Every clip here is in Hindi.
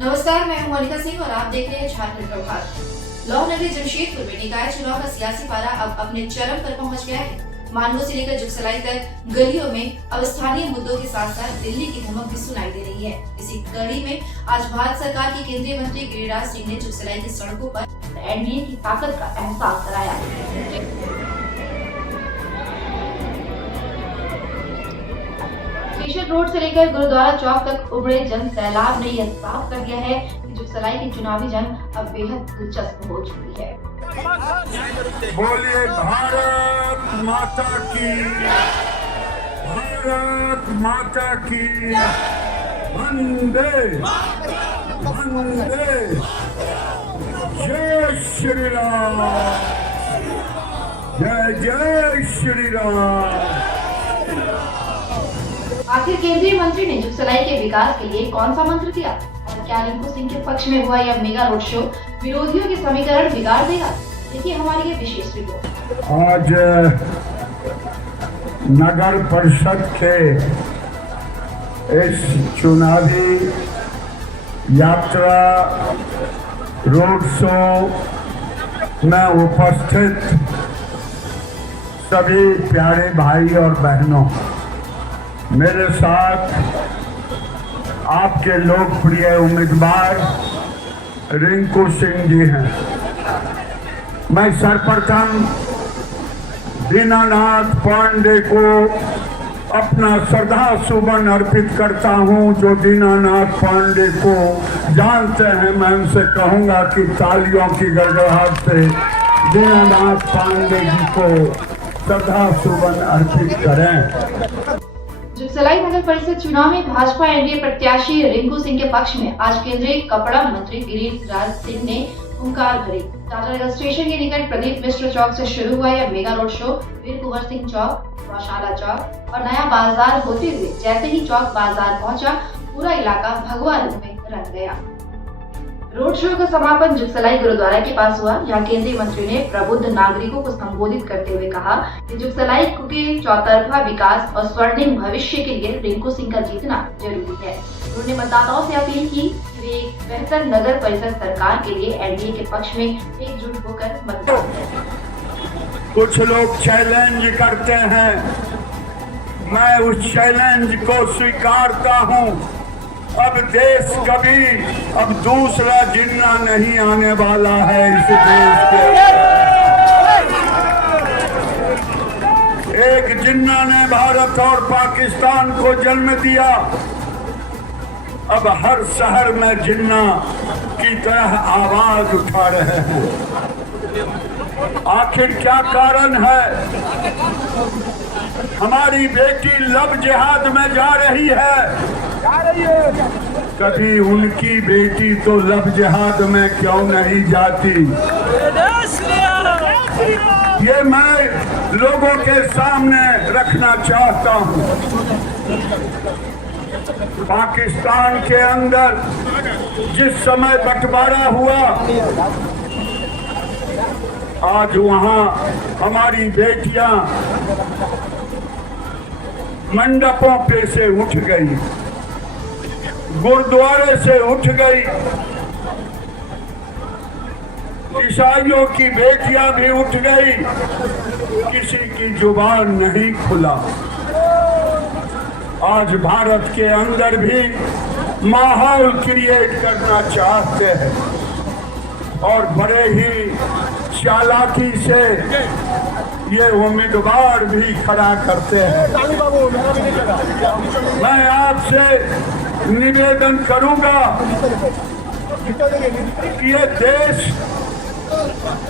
नमस्कार, मैं हूं मोनिका सिंह और आप देख रहे हैं झारखंड प्रभात। लौ नगरी जमशेदपुर में निकाय चुनाव का सियासी पारा अब अपने चरम पर पहुंच गया है। मानगो से लेकर जुगसलाई तक गलियों में अब स्थानीय मुद्दों के साथ साथ दिल्ली की धमक भी सुनाई दे रही है। इसी कड़ी में आज भारत सरकार के केंद्रीय मंत्री गिरिराज सिंह ने जुगसलाई की सड़कों पर एनडीए की ताकत का एहसास कराया। स्टेशन रोड से लेकर गुरुद्वारा चौक तक उमड़े जन सैलाब ने यह साफ कर दिया है कि जुगसलाई की चुनावी जंग अब बेहद दिलचस्प हो चुकी है। बोलिए भारत माता की, भारत माता की, वंदे वंदे, जय श्री राम, जय जय श्री राम। आखिर केंद्रीय मंत्री ने जुगसलाई के विकास के लिए कौन सा मंत्र दिया और क्या रिंकू सिंह के पक्ष में हुआ यह मेगा रोड शो विरोधियों के समीकरण बिगाड़ देगा? देखिए हमारी ये विशेष रिपोर्ट। आज नगर परिषद के इस चुनावी यात्रा रोड शो में उपस्थित सभी प्यारे भाई और बहनों, मेरे साथ आपके लोकप्रिय उम्मीदवार रिंकू सिंह जी हैं। मैं सर्वप्रथम दीनानाथ पांडे को अपना श्रद्धा सुमन अर्पित करता हूं। जो दीनानाथ पांडे को जानते हैं, मैं उनसे कहूंगा कि तालियों की गड़गड़ाहट से दीनानाथ पांडे जी को श्रद्धा सुमन अर्पित करें। जुगसलाई नगर परिषद चुनाव में भाजपा एनडीए प्रत्याशी रिंकू सिंह के पक्ष में आज केंद्रीय कपड़ा मंत्री गिरिराज सिंह ने हुंकार भरी। टाटा नगर स्टेशन के निकट प्रदीप मिश्र चौक से शुरू हुआ यह मेगा रोड शो वीर कुंवर सिंह चौक, गौशाला चौक और नया बाजार होते हुए जैसे ही चौक बाजार पहुंचा, पूरा इलाका भगवा रंग में रंग गया। रोड शो का समापन जुगसलाई गुरुद्वारा के पास हुआ। यहाँ केंद्रीय मंत्री ने प्रबुद्ध नागरिकों को संबोधित करते हुए कहा कि जुगसलाई के चौतरफा विकास और स्वर्णिम भविष्य के लिए रिंकू सिंह का जीतना जरूरी है। उन्होंने मतदाताओं से अपील की कि वे एक बेहतर नगर परिषद सरकार के लिए एनडीए के पक्ष में एकजुट होकर मतदान करें। कुछ लोग चैलेंज करते हैं, मैं उस चैलेंज को स्वीकारता हूँ। अब देश कभी अब दूसरा जिन्ना नहीं आने वाला है इस देश के। एक जिन्ना ने भारत और पाकिस्तान को जन्म दिया। अब हर शहर में जिन्ना की तरह आवाज उठा रहे हैं। आखिर क्या कारण है? हमारी बेटी लव जिहाद में जा रही है। कभी उनकी बेटी तो लव जिहाद में क्यों नहीं जाती? ये मैं लोगों के सामने रखना चाहता हूँ। पाकिस्तान के अंदर जिस समय बंटवारा हुआ, आज वहाँ हमारी बेटियां मंडपों पे से उठ गई, गुरुद्वारे से उठ गई। ईसाइयों की बेटियां भी उठ गई, किसी की जुबान नहीं खुला। आज भारत के अंदर भी माहौल क्रिएट करना चाहते हैं और बड़े ही चालाकी से ये उम्मीदवार भी खड़ा करते हैं। मैं आपसे निवेदन करूंगा कि ये देश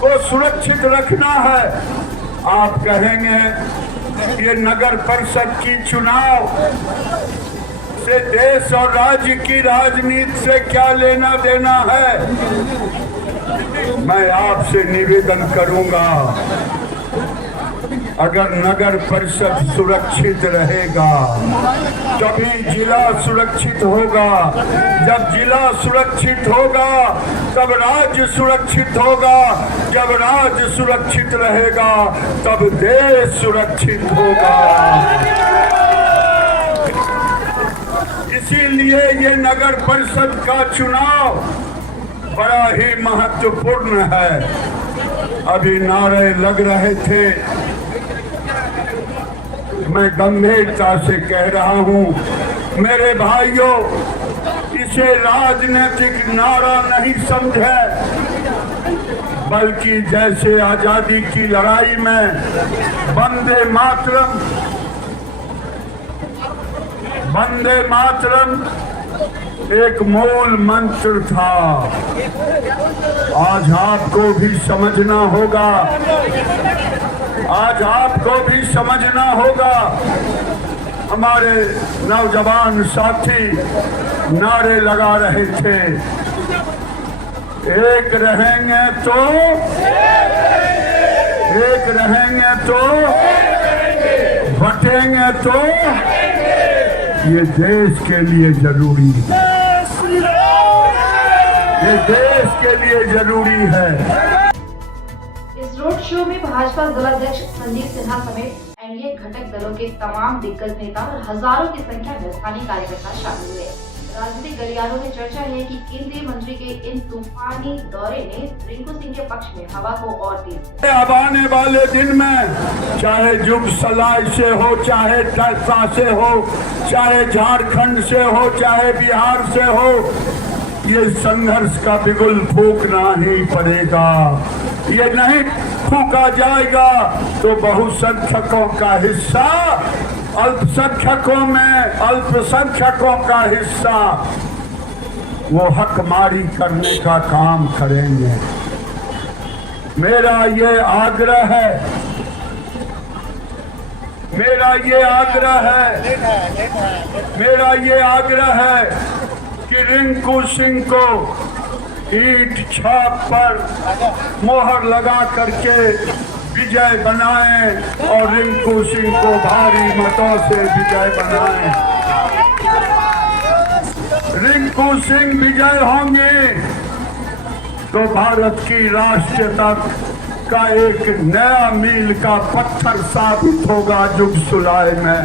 को सुरक्षित रखना है। आप कहेंगे ये नगर परिषद की चुनाव से देश और राज्य की राजनीति से क्या लेना देना है? मैं आपसे निवेदन करूंगा, अगर नगर परिषद सुरक्षित रहेगा तभी जिला सुरक्षित होगा। जब जिला सुरक्षित होगा तब राज्य सुरक्षित होगा। जब राज्य सुरक्षित रहेगा तब देश सुरक्षित होगा। इसीलिए ये नगर परिषद का चुनाव बड़ा ही महत्वपूर्ण है। अभी नारे लग रहे थे, मैं गंभीरता से कह रहा हूं मेरे भाइयों, इसे राजनीतिक नारा नहीं समझे, बल्कि जैसे आजादी की लड़ाई में वंदे मातरम एक मूल मंत्र था। आज आपको भी समझना होगा, आज आपको भी समझना होगा। हमारे नौजवान साथी नारे लगा रहे थे, एक रहेंगे तो बटेंगे तो ये देश के लिए जरूरी है, ये देश के लिए जरूरी है। इस रोड शो में भाजपा जिलाध्यक्ष संदीप सिन्हा समेत एनडीए घटक दलों के तमाम दिग्गज नेता और हजारों की संख्या में स्थानीय कार्यकर्ता शामिल हुए। राजनीतिक गलियारों में चर्चा है कि केंद्रीय मंत्री के इन तूफानी दौरे ने रिंकू सिंह के पक्ष में हवा को और तेज। अब आने वाले दिन में चाहे जुग सलाई से हो, चाहे टरसा से हो, चाहे झारखंड से हो, चाहे बिहार से हो, ये संघर्ष का बिगुल फूंकना ही पड़ेगा। ये नहीं फूंका जाएगा तो बहुसंख्यकों का हिस्सा, अल्पसंख्यकों का हिस्सा वो हकमारी करने का काम करेंगे। मेरा ये आग्रह है कि रिंकू सिंह को ईंट छाप पर मोहर लगा करके विजय बनाएं और रिंकू सिंह को भारी मतों से विजय बनाएं। रिंकू सिंह विजय होंगे तो भारत की राष्ट्रीयता का एक नया मील का पत्थर साबित होगा जुग सुलाई में।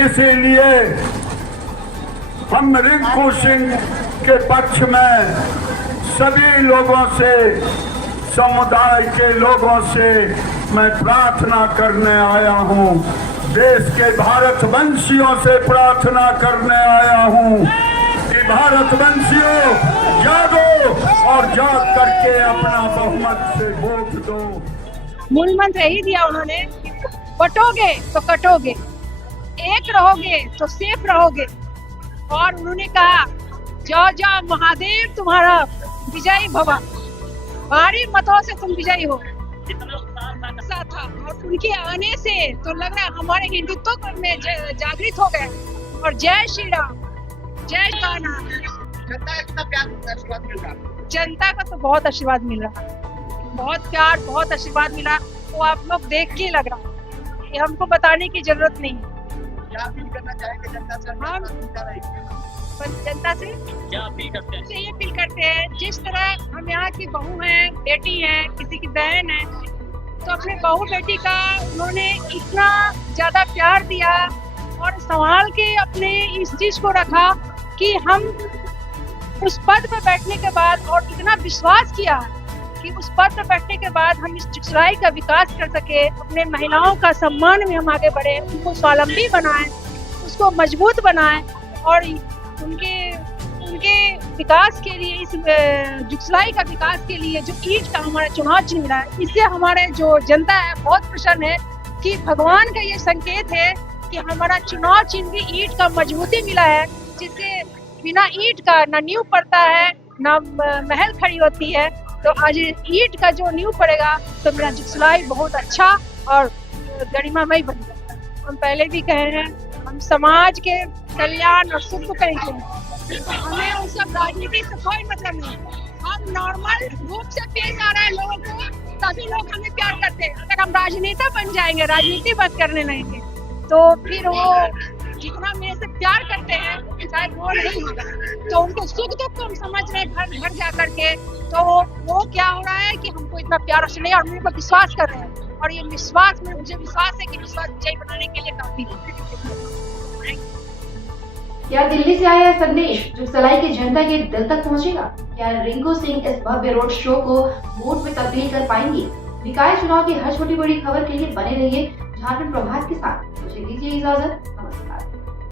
इसीलिए हम रिंकू सिंह के पक्ष में सभी लोगों से, समुदाय के लोगों से मैं प्रार्थना करने आया हूं, देश के भारतवंशियों से प्रार्थना करने आया हूं कि भारतवंशियों जागो और जाग करके अपना बहुमत से वोट दो। मूल मंत्र यही दिया उन्होंने, बटोगे तो कटोगे, एक रहोगे तो सेफ रहोगे। और उन्होंने कहा जाओ जाओ महादेव तुम्हारा विजयी भवा, भारी मतों से तुम विजयी हो। था और उनके आने से तो लग रहा है हमारे हिंदुत्व में जागृत हो गए। और जय श्री राम, जय गाना। जनता का तो बहुत आशीर्वाद मिल रहा, बहुत प्यार, बहुत आशीर्वाद मिला। वो आप लोग देख के लग रहा है, ये हमको बताने की जरूरत नहीं है। क्या अपील करना चाहेंगे जनता से? हम जनता से क्या अपील करते हैं? ये अपील करते हैं, जिस तरह हम यहाँ की बहू हैं, बेटी हैं, किसी की बहन है, तो अपने बहू बेटी का उन्होंने इतना ज्यादा प्यार दिया और संभाल के अपने इस चीज को रखा कि हम उस पद पर बैठने के बाद, और इतना विश्वास किया कि उस पद पर बैठने के बाद हम इस चिकित्सालय का विकास कर सके, अपने महिलाओं का सम्मान में हम आगे बढ़े, उनको स्वावलंबी बनाएं, उसको मजबूत बनाएं और उनके विकास के लिए, इस जुगसलाई का विकास के लिए जो ईंट का हमारा चुनाव चिन्ह रहा है, इससे हमारे जो जनता है बहुत प्रसन्न है कि भगवान का ये संकेत है कि हमारा चुनाव चिन्ह भी ईंट का मजबूती मिला है, जिससे बिना ईंट का ना नींव पड़ता है ना महल खड़ी होती है। तो आज ईंट का जो नींव पड़ेगा तो मेरा जुगसलाई बहुत अच्छा और गरिमामय बनेगा। हम पहले भी कहे हैं, हम समाज के कल्याण और सुख को करेंगे, हमें उस सब राजनीति से कोई मतलब नहीं। हम नॉर्मल रूप से पेश आ रहे हैं लोगों को, तभी लोग हमें प्यार करते हैं। अगर हम राजनेता बन जाएंगे, राजनीति बात करने लगेंगे, तो फिर वो जितना मेरे से प्यार करते हैं शायद वो नहीं होगा। तो उनके सुख दुख को हम समझ रहे हैं घर घर जा करके, तो वो क्या हो रहा है कि हमको इतना प्यार नहीं, और मेरे को विश्वास कर रहे हैं, और ये विश्वास में मुझे विश्वास है कि विश्वास विजय बनाने के लिए काफी है। क्या दिल्ली से आया संदेश जुगसलाई की जनता के दिल तक पहुंचेगा? क्या रिंकू सिंह इस भव्य रोड शो को वोट में तब्दील कर पाएंगे? निकाय चुनाव की हर छोटी बड़ी खबर के लिए बने रहिए झारखंड प्रभात के साथ। मुझे दीजिए इजाजत।